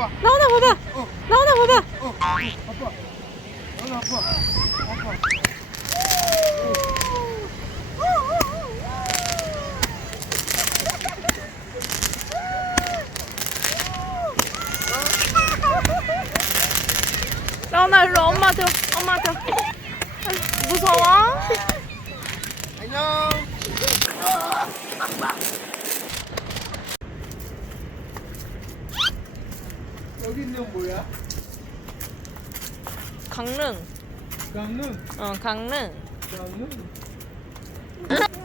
봐봐. 나오나 봐봐. 어. 나오나 봐봐. 어. 아빠. 나도 아빠. 아빠. 나오나 일로 와. 엄마한테 와. 아유, 무서워? 안녕. 여기 있는 뭐야? 강릉. 강릉. 어 강릉. 강릉.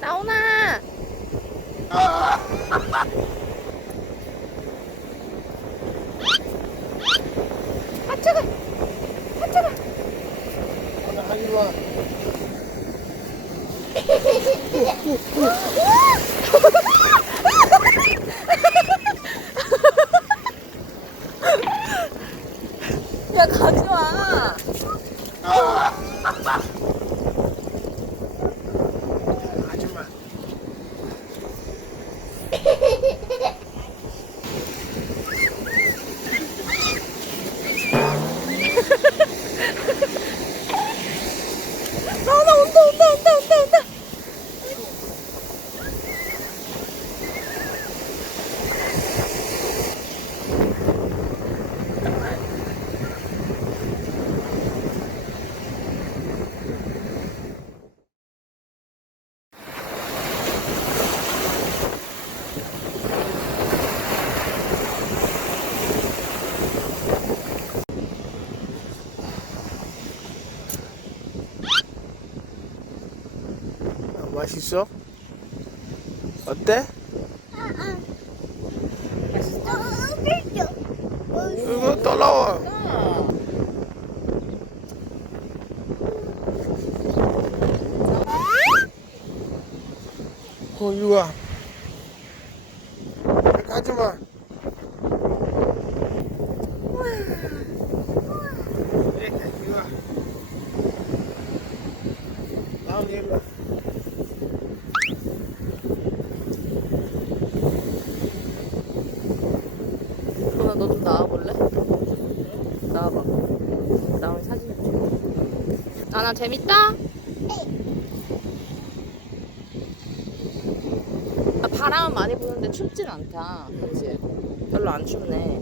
나오나. 아 차가. 아 차가. 나 이리 와. 야 가지 마. 아줌마. 맛있어? 어때? 이거 따라와. 어, 이리 와. 가지 마. 그래, 이리 와. 나온 이리 와. 누나 너 좀 나와볼래? 나와봐. 나오면 사진 찍어. 나나 재밌다? 아, 바람은 많이 부는데 춥진 않다. 그치? 별로 안 춥네.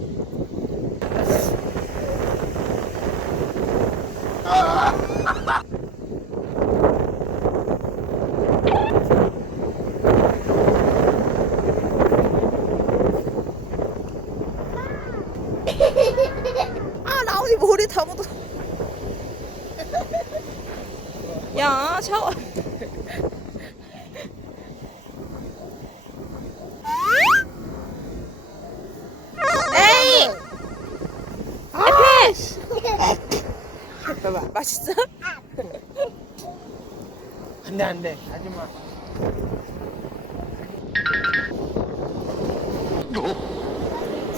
아, 라온이 머리 다 묻어. 야, 샤워. 에이! 에피! 봐봐, 맛있어? 안 돼, 안 돼. 가지 마.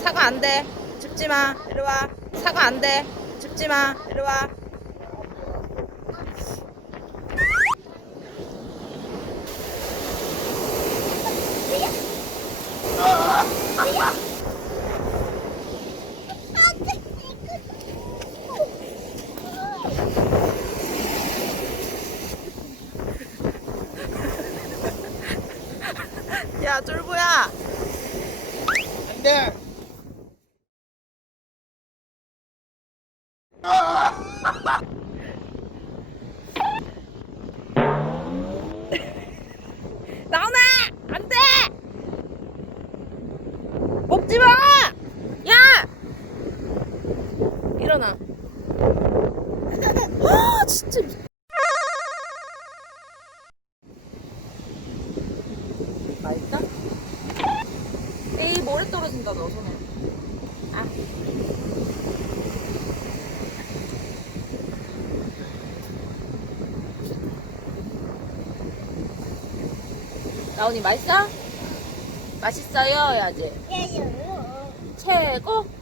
사과 안 돼. 줍지 마. 이리 와. 사과 안 돼. 줍지 마. 이리 와. 야, 쫄보야. 안 돼. 나오나! 안 돼! 먹지 마! 야! 일어나. 아, 진짜. 미- 맛있다? 에이, 머리 떨어진다, 너 손에. 아. 나온이 맛있어? 맛있어요, 해야지. 최고.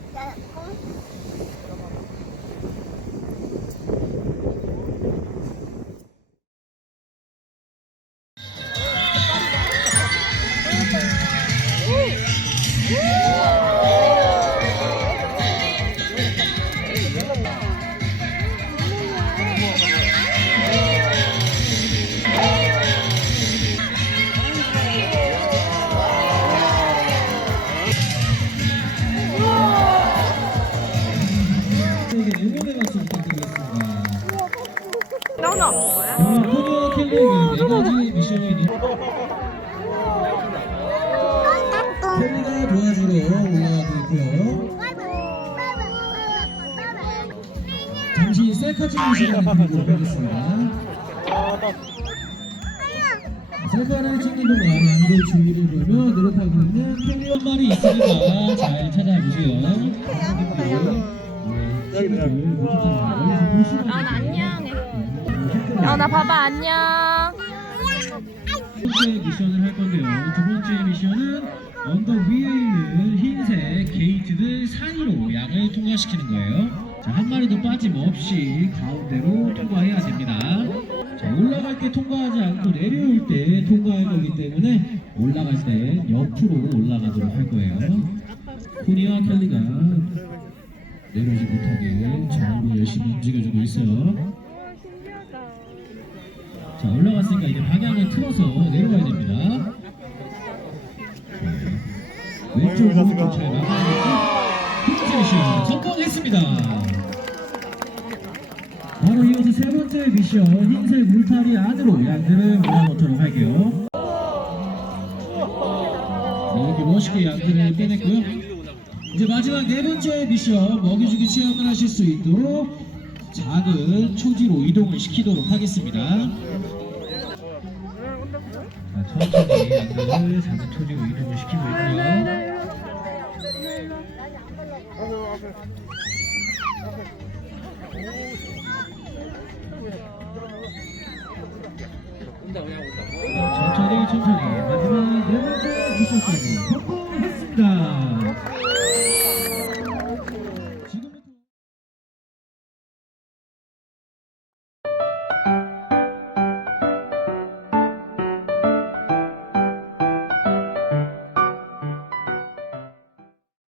미션이 켈리가 도와주러 올라가고 있고요. 잠시 셀카 찍는 시간을 드리도록 하겠습니다. 셀카를 찍는 동안 양도 주의를 보며 노력하고 있는 켈리 한 마리 있으니까 잘 찾아보세요. 아. 어, 나 봐봐, 안녕. 두 번째 미션을 할 건데요. 두 번째 미션은 언덕 위에 있는 흰색 게이트들 사이로 양을 통과시키는 거예요. 자, 한 마리도 빠짐없이 가운데로 통과해야 됩니다. 자, 올라갈 때 통과하지 않고 내려올 때 통과할 거기 때문에 올라갈 때 옆으로 올라가도록 할 거예요. 코리아 켈리가 내려오지 못하게 좌우로 열심히 움직여주고 있어요. 자 올라갔으니까 이제 방향을 틀어서 내려가야 됩니다. 네. 막아야겠고 둘째 미션 성공했습니다. 바로 이어서 세 번째 미션 흰색 물타리 안으로 양들을 몰아넣도록 할게요. 자, 이렇게 멋있게 양들을 빼냈고요. 이제 마지막 네 번째 미션 먹이주기 체험을 하실 수 있도록 작은 초지로 이동을 시키도록 하겠습니다. 자, 천천히 양들을 작은 초지로 이동을 시키고 있고요. 천천히 천천히 마지막 네 번째 미션 시간입니다.